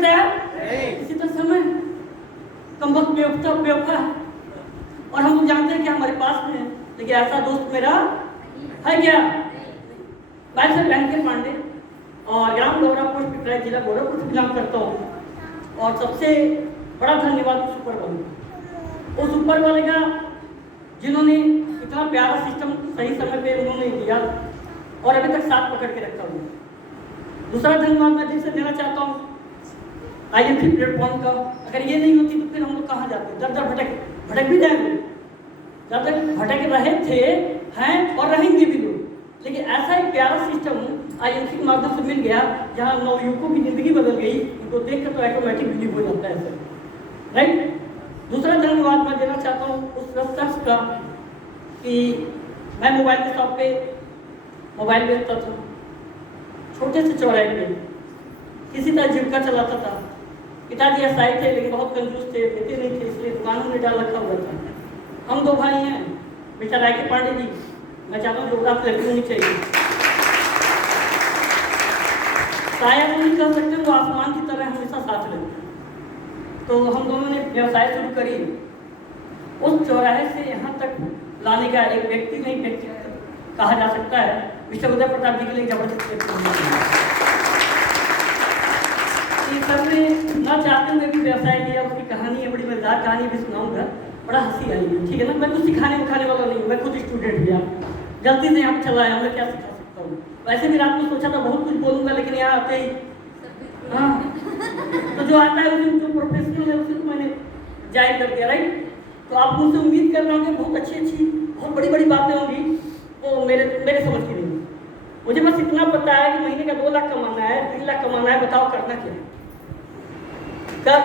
करता है इसी तरह समय कम वक्त बेवफा है और हम लोग जानते हैं कि हमारे पास में है, लेकिन ऐसा दोस्त मेरा है क्या? मैं सर बैंके पांडे और ग्राम लोहरा पोस्ट पिपराइच जिला गोरखपुर से बिलोंग करता हूँ। और सबसे बड़ा धन्यवाद सुपर वाले, उस ऊपर वाले का जिन्होंने इतना प्यारा सिस्टम सही समय पे उन्होंने दिया और अभी तक साथ पकड़ के रखा हुआ। दूसरा धन्यवाद मैं दिल से देना चाहता हूँ IMC प्लेटफॉर्म का। अगर ये नहीं होती तो फिर हम लोग कहाँ जाते? दर दर भटक भी जाएंगे, जब तक भटक रहे थे हैं और रहेंगे भी लोग। लेकिन ऐसा एक प्यारा सिस्टम IMC के माध्यम से मिल गया जहाँ नवयुवकों की जिंदगी बदल गई, उनको देख कर तो ऑटोमेटिक बिलीव हो जाता है सर, राइट। दूसरा धन्यवाद मैं देना चाहता हूँ उस शख्स का कि मैं मोबाइल के शॉप पे मोबाइल बेचता था, छोटे से चौराहे पे किसी तरह जीविका चलाता था। पिताजी एसआई थे लेकिन बहुत कंजूस थे, देते नहीं थे, इसलिए दुकानों में डाल रखा हुआ था। हम दो भाई हैं, बेटा रायके पांडे जी, मैं चाहता हूँ जोड़ा लड़की होनी चाहिए, साया तो नहीं कर सकते, वो आसमान की तरह हमेशा साथ रहते हैं। तो हम दोनों ने व्यवसाय शुरू करी। उस चौराहे से यहाँ तक लाने का एक व्यक्ति नहीं व्यक्ति कहा जा सकता है, मिस्टर उदय प्रताप जी के लिए जबरदस्त सर ने ना चाहते हुए भी व्यवसाय किया। उसकी कहानी है, बड़ी मजेदार कहानी भी सुनाऊंगा, बड़ा हंसी आई है, ठीक है ना। मैं कुछ सिखाने उखाने वाला नहीं हूँ, मैं खुद स्टूडेंट भी गलती से यहाँ चला आया, मैं क्या सिखा सकता हूँ। वैसे भी रात को सोचा था बहुत कुछ बोलूंगा, लेकिन यहाँ आते ही तो जो आता है जो प्रोफेशनल है उसे तो मैंने जाहिर कर दिया, राइट। तो आप मुझसे उम्मीद कर रहे होंगे बहुत अच्छी बहुत बड़ी बड़ी बातें होंगी, वो मेरे समझ की नहीं। मुझे बस इतना पता है कि महीने का 2 लाख कमाना है, 3 लाख कमाना है, बताओ करना क्या है।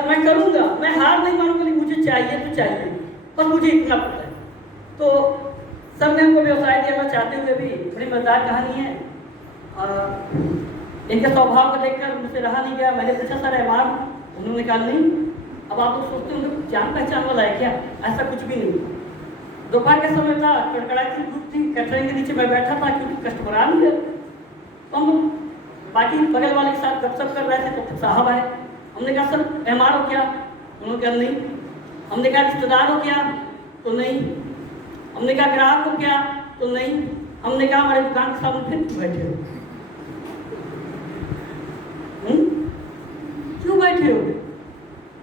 मैं करूंगा, मैं हार नहीं मानूंगा, लेकिन मुझे चाहिए तो चाहिए, बस मुझे इतना पता है। तो सब ने हमको व्यवसाय देना चाहते हुए भी बड़ी मजेदार कहानी है। इनके स्वभाव को देखकर मुझसे रहा नहीं गया, मैंने पूछा सर एहमान, उन्होंने कहा नहीं। अब आप लोग सोचते होंगे जान पहचान वाला है क्या? ऐसा कुछ भी नहीं। दोपहर का समय था, कड़कड़ाती धूप थी, कैटरिंग के नीचे मैं बैठा था क्योंकि कस्टमर आ नहीं गए। तो हम बाकी बगल वाले के साथ गपशप कर रहे थे, तो साहब आए। हमने कहा सर एहमान हो क्या? उन्होंने कहा नहीं। हमने कहा रिश्तेदार हो क्या? तो नहीं। हमने कहा ग्राहक हो क्या? तो नहीं। हमने कहा हमारे दुकान के सामने फिर क्यों बैठे हो? क्यों बैठे हो?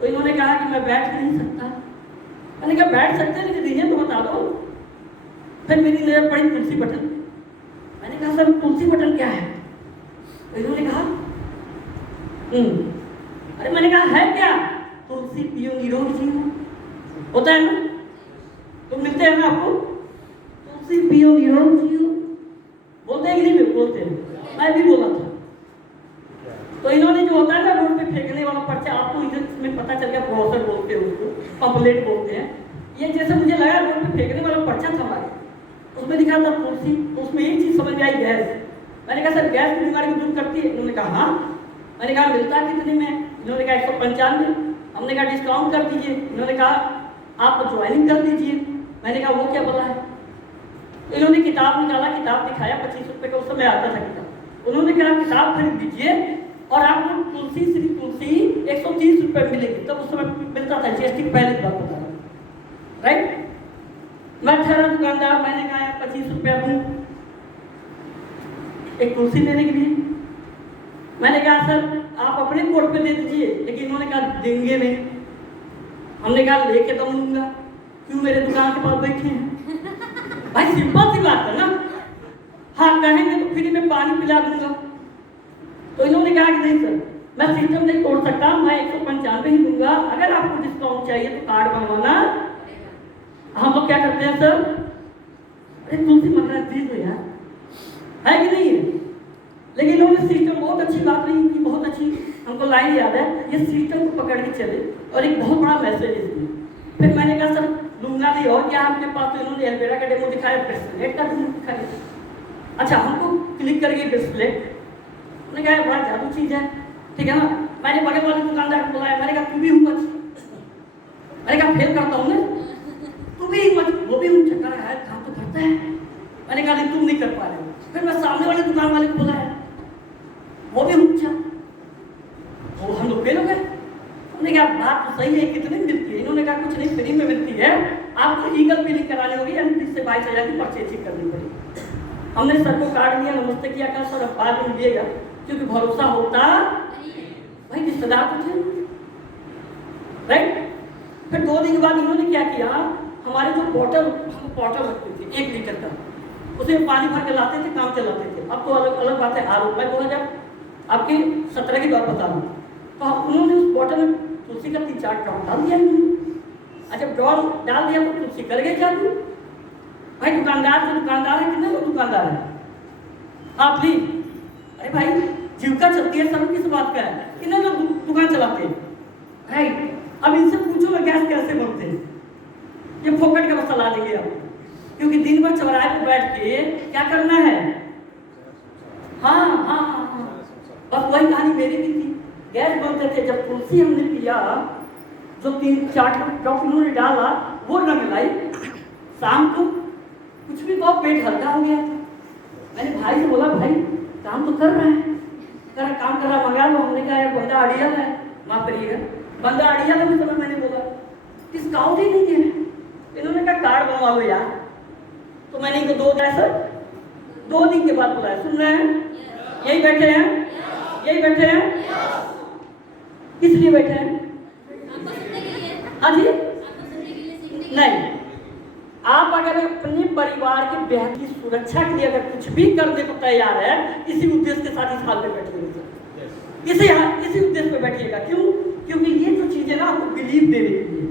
तो इन्होंने कहा कि मैं बैठ नहीं सकता। मैंने कहा बैठ सकते हैं लेकिन रीजन तो बता दो। फिर मेरी नजर पड़ी तुलसी बटन। मैंने कहा सर तुलसी बटन क्या है? तो इन्होंने कहा अरे मैंने कहा है क्या? तुलसी पियो निरोग जीवन, होता है ना, तो मिलते हैं ना आपको, तुलसी पियो निरोग जीवन बोलते हैं कि नहीं? बोलते हैं, मैं भी बोला था। तो इन्होंने जो होता है ना रोड पे फेंकने वाला पर्चा, आपको इसमें पता चल गया, ब्रोशर बोलते हैं उसको, पम्पलेट बोलते हैं। ये जैसे मुझे लगा रोड पे फेंकने वाला पर्चा था हमारे, उसमें लिखा था तुलसी। तो उसमें एक चीज समझ में आई, गैस। मैंने कहा सर गैस की बीमारी को दूर करती है? उन्होंने कहा हाँ। मैंने कहा मिलता कितने में? इन्होंने कहा 195। हमने कहा डिस्काउंट कर दीजिए। इन्होंने कहा आप ज्वाइनिंग कर दीजिए। मैंने कहा वो क्या बोला है? तो इन्होंने किताब निकाला, किताब दिखाया, 25 रुपये का उस समय आता था किताब। उन्होंने कहा किताब खरीद दीजिए और आपको तुलसी श्री तुलसी 130 रुपये मिलेगी। तब उस समय मिलता था, GST पहले की बात बता रहा हूँ, राइट। मैं ठहरा दुकानदार, मैंने कहा 25 रुपया दूँ एक तुलसी लेने के लिए। मैंने कहा सर आप अपने कोड पे दे दीजिए, लेकिन इन्होंने कहा देंगे नहीं। हमने कहा लेके तो लूंगा, क्यों मेरे दुकान के पास बैठे हैं? भाई सिंपल सी बात है ना, हाँ कहेंगे तो फ्री में पानी पिला दूंगा। तो इन्होंने कहा कि नहीं सर मैं सिस्टम नहीं तोड़ सकता, मैं 195 ही दूंगा, अगर आपको डिस्काउंट चाहिए तो कार्ड बनवाना। हम लोग क्या करते हैं सर, अरे तुलसी मंगना दे दो यार, है कि नहीं है? लेकिन इन्होंने सिस्टम बहुत अच्छी बात नहीं की, बहुत अच्छी हमको लाइन याद है, ये सिस्टम को पकड़ के चले और एक बहुत बड़ा मैसेज इसमें। फिर मैंने कहा सर लूंगा नहीं और क्या आपके पास? तो इन्होंने एल्बेरा का डेमो दिखाया, ब्रेसलेट का डेमो दिखाया। अच्छा हमको क्लिक करके ब्रेसलेट, मैंने कहा बड़ा जादू चीज है, ठीक है ना। मैंने बगल वाले दुकानदार को बुलाया, मैंने कहा तू भी मत, मैंने कहा फेल करता हूँ ना, तू भी मत। वो भी चक्कर है, काम तो करता है। मैंने कहा तुम नहीं कर पा रहे। फिर मैं सामने वाले दुकान वाले को बुलाया, वो भी हम लोग फेल हो गए। उन्होंने कहा बात तो सही है, कितनी मिलती है? इन्होंने कहा कुछ नहीं, फ्री में मिलती है, आपको ईगल बिलिंग करानी होगी, यानी 20 से 22 हज़ार की परचेजिंग करनी पड़ेगी। हमने सर को कार्ड दिया, नमस्ते किया, कहा सर अब बाद में दिएगा, क्योंकि भरोसा होता भाई रिश्तेदार तो थे, राइट। फिर 2 दिन के बाद इन्होंने क्या किया, हमारे जो बॉटल रखते थे 1 लीटर का, उसमें पानी भर के लाते थे, काम चलाते थे। अब तो अलग अलग बात है, मैं 2000 आपकी 17 की बात बता रहा हूँ। तो उन्होंने उस बॉटल में तुलसी का 3-4 ड्रॉप डाल दिया इन्होंने। अच्छा ड्रॉप डाल दिया तो तुलसी कर गए जादू। भाई दुकानदार है, कितने लोग दुकानदार है आप भी? अरे भाई जीविका चलती है, सब किस बात का है, कितने लोग दुकान चलाते हैं, राइट। अब इनसे पूछो ना गैस कैसे बनते हैं, ये फोकट का मसला लेंगे आप, क्योंकि दिन भर चौराहे पर बैठ के क्या करना है। हाँ, बस वही कहानी मेरी भी थी। गैस बनते थे, जब तुलसी हमने पिया, जो 3-4 ड्रॉप इन्होंने डाला, वो रंग लाई, शाम को कुछ भी बहुत पेट हल्का हो गया। मैंने भाई से बोला, भाई काम तो कर रहा है, काम कर रहा, मंगा लो। हमने कहा यार बंदा अड़ियल है, माफ करिएगा, बंदा अड़ियल है। मतलब मैंने बोला डिस्काउंट ही नहीं है। इन्होंने कहा कार्ड बनवा लो यार। तो मैंने इनको 2 दिन के बाद बुलाया, सुन रहे हैं, यही बैठे हैं, किस लिए बैठे हैं? हाँ जी, नहीं, आप अगर अपने परिवार के बहन की सुरक्षा के लिए अगर कुछ भी करने को तैयार है, इसी उद्देश्य के साथ इस हाल में बैठिएगा, इसी उद्देश्य पे बैठिएगा। क्यों? क्योंकि ये जो चीजें ना आपको बिलीव देने के लिए,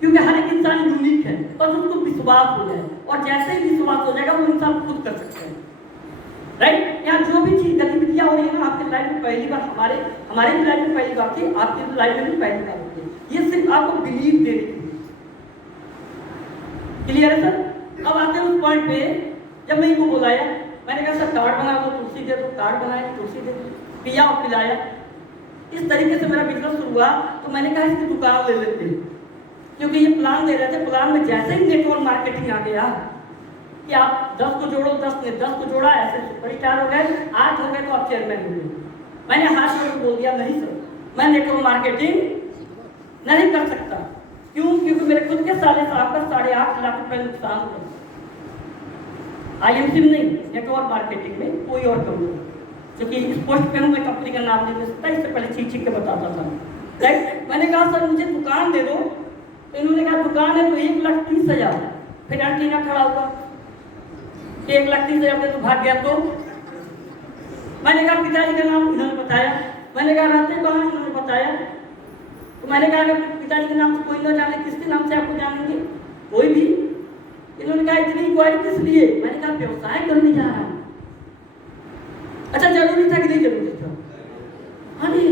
क्योंकि हर एक इंसान यूनिक है, बस उसको विश्वास हो जाए, और जैसे ही विश्वास हो जाएगा वो इंसान खुद कर सकता है, राइट। यहाँ जो भी चीज गतिविधियां हो रही है ना आपके लाइफ में पहली बार, हमारे भी लाइफ में पहली बार थी, आपकी लाइफ में भी पहली बार होती है। ये सिर्फ आपको बिलीव देने के लिए। क्लियर है सर? अब आते हैं उस पॉइंट पे, जब मैं इनको बुलाया, मैंने कहा सर कार्ड बना दो, तुलसी दे दो, कार्ड बनाया, तुलसी दे दो, पिया और पिलाया। इस तरीके से मेरा बिजनेस शुरू हुआ। तो मैंने कहा इसकी दुकान ले लेते हैं, क्योंकि ये प्लान दे रहे थे। प्लान में जैसे ही नेटवर्क मार्केटिंग आ गया कि आप 10 को जोड़ो, 10 ने 10 को जोड़ा, ऐसे सुपरस्टार हो गए, 8 हो गए तो आप चेयरमैन हो गए। मैंने हाथ जोड़ बोल दिया, नहीं सर मैं नेटवर्क मार्केटिंग नहीं कर सकता। क्यों? क्योंकि मेरे खुद के साले साहब का 8.5 लाख रुपए नुकसान हुआ। IMC में नहीं, नेटवर्क मार्केटिंग में कोई और करूँगा, क्योंकि इस पोस्ट पे हूँ, मैं कंपनी का नाम नहीं दे सकता, इससे पहले चीख के बताता था, राइट। मैंने कहा सर मुझे दुकान दे दो। तो इन्होंने कहा दुकान है तो 1,30,000, फिर एंटीना खड़ा हुआ, 1,30,000 तो भाग गया। तो मैंने कहा पिताजी का नाम, इन्होंने बताया। मैंने कहा रहते कहाँ, इन्होंने बताया। तो मैंने कहा अगर पिताजी के नाम से कोई ना जाने, किसके नाम से आपको जानेंगे? कोई भी। इन्होंने कहा इतनी इंक्वायरी किस लिए? मैंने कहा व्यवसाय करने जा रहा हूँ। अच्छा जरूरी था कि नहीं जरूरी था? हाँ जी,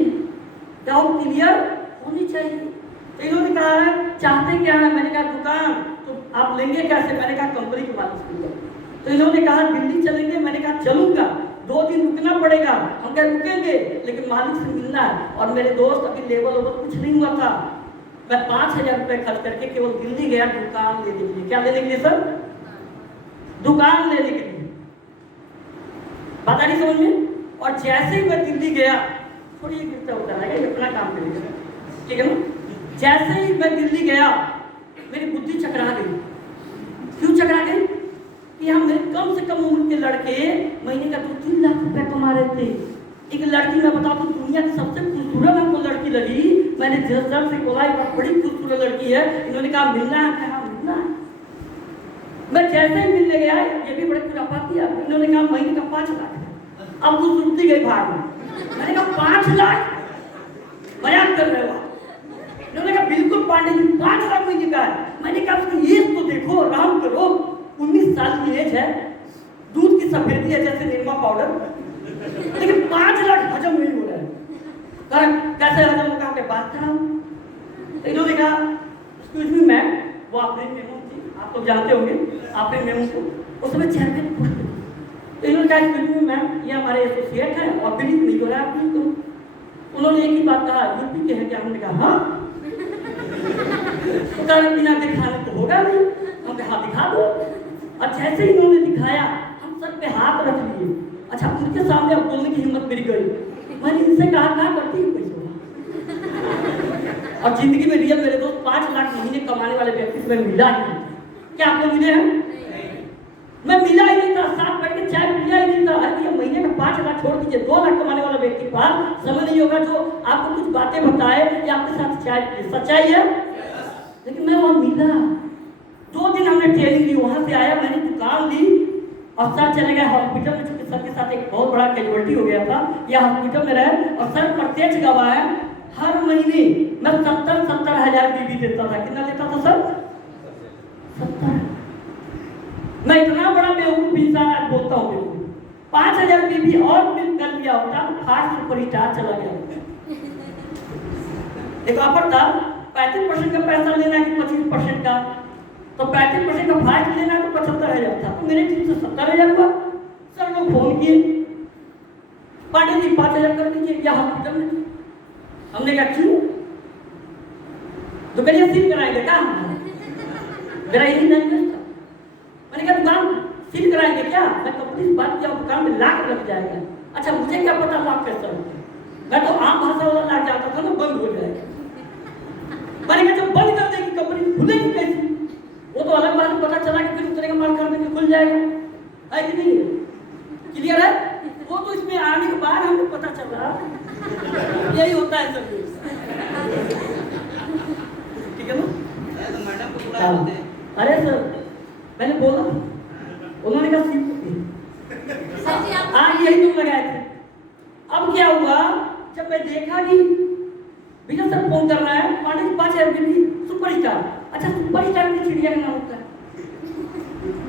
डाउट क्लियर होनी चाहिए। तो इन्होंने कहा है चाहते क्या है? मैंने कहा दुकान। तो आप लेंगे कैसे? मैंने कहा कंपनी के मालिक से। तो इन्होंने कहा दिल्ली चलेंगे। मैंने कहा चलूंगा, 2 दिन रुकना पड़ेगा। हम क्या रुकेंगे, लेकिन मालिक से मिलना है। और मेरे दोस्त अभी लेवल ओवर कुछ नहीं हुआ था, मैं 5,000 रुपये खर्च करके केवल दिल्ली गया दुकान लेने के लिए। क्या लेने के लिए सर? दुकान लेने के लिए। बात आ रही समझ में? और जैसे ही मैं दिल्ली गया, थोड़ी ये गिरता होता है, ये अपना काम करेगा, ठीक है ना। जैसे ही मैं दिल्ली गया, मेरी बुद्धि चकरा गई। क्यों चकरा गई? कि हम कम से कम उम्र के लड़के महीने का 2-3 लाख रुपए कमा रहे थे। एक लड़की, मैं बताऊं तो दुनिया की सबसे खूबसूरत हमको लड़की लगी। मैंने जब से बोला एक बड़ी खूबसूरत लड़की है। इन्होंने कहा मिलना है, कहा मिलना है। मैं जैसे ही मिलने गया, ये भी बड़े खुराफाती है। इन्होंने कहा महीने का 5 लाख। अब खूबसूरती गई भाग में। मैंने कहा 5 लाख मजाक कर रहे हो? इन्होंने कहा बिल्कुल पांडे जी 5 लाख महीने का है। मैंने कहा उसकी एज तो देखो, आराम करो, 19 साल की एज है, दूध की सफेदी है जैसे निरमा पाउडर, लेकिन 5 लाख हजम नहीं हो रहा है। कैसे हजम होगा? आपके बात था। तो इन्होंने कहा एक्सक्यूज मी मैम, वो आपने मेमो थी, आप लोग जानते होंगे आपने मेमो को, उस समय चेयरमैन पूछ। तो इन्होंने कहा एक्सक्यूज मी मैम, ये हमारे एसोसिएट हैं और बिलिंग नहीं हो रहा है, आप बिलिंग करो। उन्होंने एक ही बात कहा, यूपी के हैं क्या? हमने कहा हाँ। तो कारण बिना दिखाने तो होगा नहीं। हमने हाथ दिखा दो। और जैसे ही इन्होंने दिखाया, हम सर पे हाथ रख लिए। अच्छा उनके सामने अब बोलने की हिम्मत मेरी गई। मैंने इनसे कहा करती हूँ पैसे और जिंदगी में रियल मेरे दोस्त 5 लाख महीने कमाने वाले व्यक्ति से मैं मिला ही नहीं। क्या आप लोग मिले हैं? मैं मिला ही नहीं था, साथ बैठ के चाय पिया ही नहीं था। अरे भैया महीने में 5 लाख छोड़ दीजिए, 2 लाख कमाने वाला व्यक्ति पास समय नहीं होगा जो आपको कुछ बातें बताए या आपके साथ चाय पिए। सच्चाई है। लेकिन मैं वहाँ मिला, 2 दिन हमने ट्रेनिंग ली, वहाँ से आया, मैंने दुकान ली और सर चले गए हॉस्पिटल में, चूंकि सर के साथ एक बहुत बड़ा कैजुअलिटी हो गया था। यह हॉस्पिटल में रहे और सर प्रत्यक्ष गवाह है, हर महीने मैं 70 हज़ार बीबी देता था। कितना देता था सर? 70। मैं इतना बड़ा बेवकूफ इंसान आज बोलता हूँ बेवकूफ। 5,000 बीबी और बिल कर लिया होता तो फास्ट सुपरस्टार चला गया होता। एक ऑफर था 35% का पैसा लेना कि 25% का, तो 35% का फास्ट लेना तो 75,000 था, तो मेरे टीम से 70,000 हुआ। सर लोग फोन किए, पांडे जी 5,000 कर दीजिए या हॉस्पिटल में। हमने कहा क्यों? तो करिए सील कराएंगे क्या? मेरा यही लैंग्वेज था। मैंने कहा दुकान सील कराएंगे क्या? मैं कंपनी से बात किया, दुकान में लाख लग जाएगा। अच्छा मुझे क्या पता लाख कैसा होता है, मैं तो आम भाषा वाला लाख जाता था ना, बंद हो जाएगा। मैंने कहा जब बंद कर देगी कंपनी खुलेगी कैसी? वो तो अलग बात है, पता चला कि फिर उतरे का माल खरीदने के खुल जाएगा, है कि नहीं? क्लियर है? वो तो इसमें आने के बाद हमें पता चला यही होता है सब। ठीक है ना? मैडम को बुला लेते हैं। अरे सर मैंने बोला, उन्होंने कहा हाँ यही तुम लगाए थे। अब क्या हुआ, जब मैं देखा कि भैया सर फोन कर रहा है, पांडे जी 5,000 बीबी सुपरस्टार। अच्छा सुपरस्टार की चिड़िया का नाम होता है,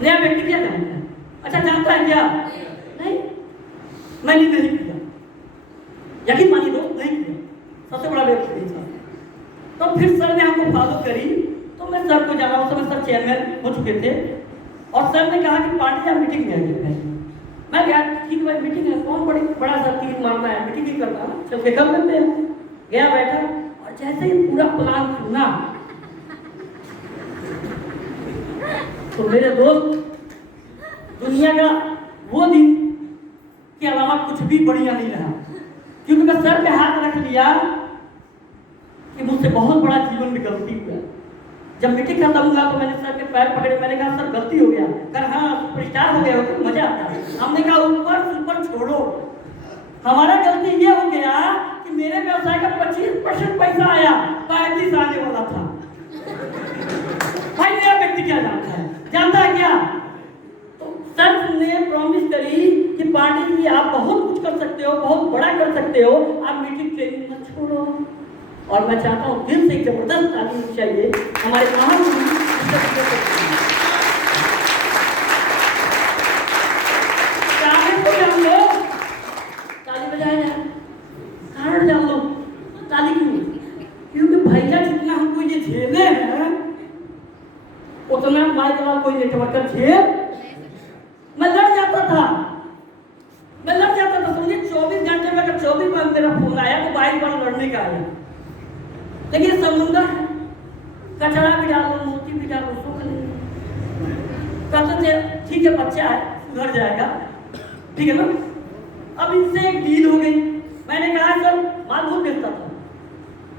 नया व्यक्ति क्या जानता है? अच्छा जानता है क्या? नहीं, मैंने नहीं किया, यकीन मानिए दोस्त, नहीं किया। सबसे बड़ा व्यक्ति था। तो फिर सर ने हमको फॉलो करी, तो मैं सर को जाना, उस समय सर चेयरमैन हो चुके थे, और सर ने कहा कि पांडे जी मीटिंग में आइए। मैं गया, ठीक भाई मीटिंग है, कौन बड़ा सा तीर मारना है, मीटिंग ही करना ना, चल के कर लेते हैं। गया बैठा और जैसे ही पूरा प्लान सुना तो मेरे दोस्त दुनिया का वो दिन के अलावा कुछ भी बढ़िया नहीं रहा, क्योंकि मैं सर पे हाथ रख लिया कि मुझसे बहुत बड़ा जीवन में गलती हुआ। जब मीटिंग खत्म हुआ तो मैंने सर के पैर पकड़े, मैंने कहा सर गलती हो गया। कर हाँ सुपरस्टार हो गया हो तो मजा आता है। हमने कहा ऊपर छोड़ो, हमारा गलती ये हो गया कि मेरे व्यवसाय का 25% पैसा आया, 35 आने वाला था। भाई मेरा व्यक्ति क्या जानता है? जानता है क्या? तो सर ने प्रॉमिस करी कि पांडे जी आप बहुत कुछ कर सकते हो, बहुत बड़ा कर सकते हो, आप मीटिंग ट्रेनिंग मत छोड़ो। और मैं चाहता हूँ दिल से जबरदस्त तालीम चाहिए हमारे महान जान लो, ताली बजाए जाए, कारण जान लो ताली क्यों? क्योंकि भैया जितना हमको ये झेले हैं उतना माइक वाला कोई नेटवर्कर झेल। मैं लड़ जाता था, समझिए 24 घंटे में अगर 24 बार मेरा फोन आया तो 22 बार लड़ने का आया। लेकिन समुंदर है, कचरा भी डालो, मोती भी डालो, सूख लेंगे। कहते थे ठीक है बच्चा है सुधर जाएगा, ठीक है ना? अब इनसे एक डील हो गई। मैंने कहा सर माल बहुत बेचता था,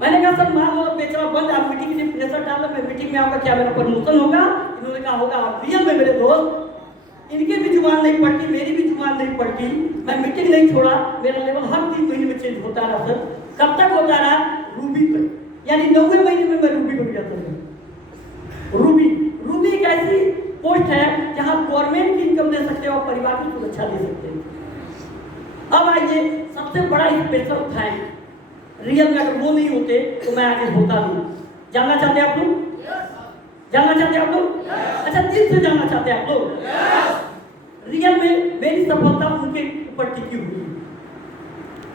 मैंने कहा सर माल वाला बेचना बंद, आप मीटिंग के लिए प्रेशर डालो, मैं मीटिंग में आऊँगा, क्या मेरा प्रमोशन होगा? इन्होंने कहा होगा। और रियल में मेरे दोस्त इनकी भी जुबान नहीं पड़ती, मेरी भी जुबान नहीं पड़ती, मैं मीटिंग नहीं छोड़ा। मेरा लेवल हर 3 महीने में चेंज होता रहा सर। कब तक होता रहा? रूबी तक, यानी 90 महीने में मैं रूबी बन गया था। रूबी एक ऐसी पोस्ट है जहां गवर्नमेंट की इनकम दे सकते हो और परिवार की सुरक्षा दे सकते हो। अब आइए सबसे बड़ा स्पेशल थैंक, रियल में अगर वो नहीं होते तो मैं आगे होता नहीं। जानना चाहते हैं आप लोग? जानना चाहते हैं आप लोग? अच्छा दिल से जानना चाहते हैं आप लोग? रियल में मेरी सफलता उनके ऊपर टिकी हुई।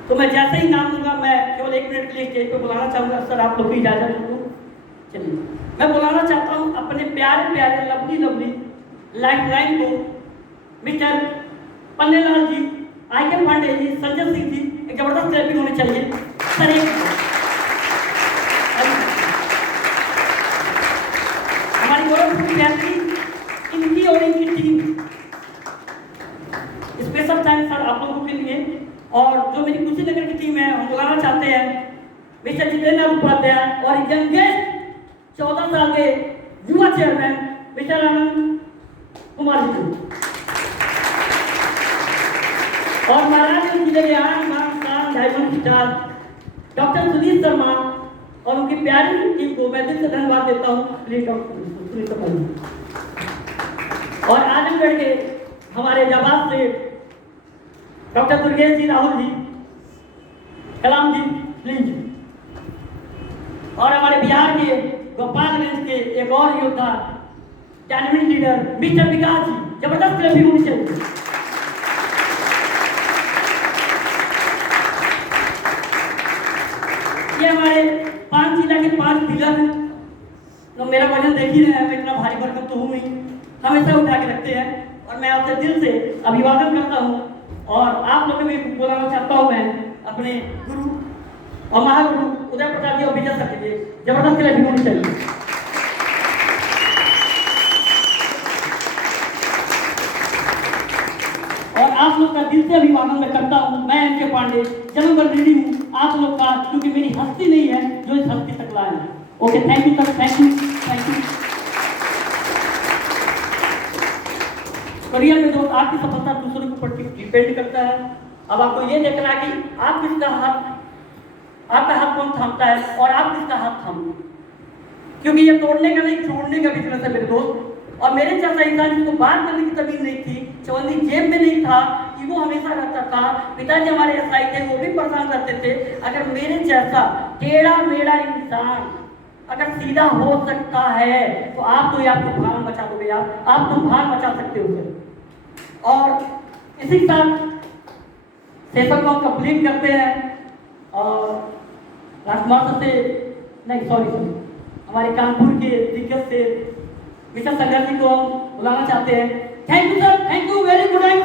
तो मैं जैसे ही नाम लूंगा, मैं केवल 1 मिनट के लिए स्टेज पर बुलाना चाहूंगा। सर आप लोग की इजाजत दो। चलिए मैं बुलाना चाहता हूं अपने प्यारे प्यारे लवली लाइफलाइन को, मिस्टर पन्नेलाल जी, आईके पांडे जी, संजय सिंह जी। एक जबरदस्त क्लैपिंग होनी चाहिए सर। हमारी गोरखपुर फैमिली, इनकी और इनकी टीम, स्पेशल थैंक्स सर आप लोगों के लिए। और जो मेरी कुशीनगर की टीम है हम बुलाना चाहते हैं मिस्टर जितेंद्र उपाध्याय। उपाध्याय और यंगेस्ट 14 साल के युवा चेयरमैन मिस्टर आनंद कुमार जी और महाराजगंज जिले के आन बान शान diamond star doctor Sunil Sharma और उनकी प्यारी टीम को मैं दिल से धन्यवाद देता हूँ। सुनील शर्मा और आजमगढ़ के हमारे जाबाज से डॉक्टर दुर्गेश जी, राहुल जी, कलाम जी, प्लीज। और हमारे बिहार के गोपालगंज के एक और योद्धा dynamic leader mister Vikas ji, जबरदस्त क्लबिंग होनी चाहिए। ये हमारे 5 जिला के 5 पिलर हैं। तो मेरा वजन देख ही रहे हैं, मैं इतना भारी भरकम तो हूँ नहीं, हमेशा उठा के रखते हैं। और मैं आपसे दिल से अभिवादन करता हूँ और आप लोगों को भी बुलाना चाहता हूँ मैं अपने गुरु और महागुरु उदय प्रताप जी और विजय सर के लिए जबरदस्त क्लबिंग होनी चाहिए। और आप लोग का दिल से अभिवादन मैं करता हूँ। मैं एम के पांडे जन्म ऋणी हूँ आप लोग का, क्योंकि मेरी हस्ती नहीं है जो इस हस्ती तक लाए हैं। Okay, thank you sir, thank you, thank you. Career में जो आपकी सफलता दूसरों के ऊपर डिपेंड करता है। अब आपको ये देखना है कि आप किसका हाथ, आपका हाथ कौन थामता है और आप किसका हाथ थामो, क्योंकि ये तोड़ने का नहीं छोड़ने का बिजनेस है मेरे दोस्त। और मेरे जैसा इंसान जिसको बात करने की तमीज नहीं थी, चवन्नी जेब में नहीं था, ईगो हमेशा रहता था, पिताजी हमारे एसआई थे, वो भी परेशान करते थे। अगर मेरे जैसा टेढ़ा मेढ़ा इंसान अगर सीधा हो सकता है तो आप तो यार तूफान मचा दोगे यार, आप तूफान मचा सकते हो सर। और इसी के साथ सेशन को कंप्लीट करते हैं और राजकुमार से नहीं सॉरी हमारे कानपुर के दिग्गज से मिस्टर संघर्ष जी को हम बुलाना चाहते हैं। Thank you sir, thank you, very good night.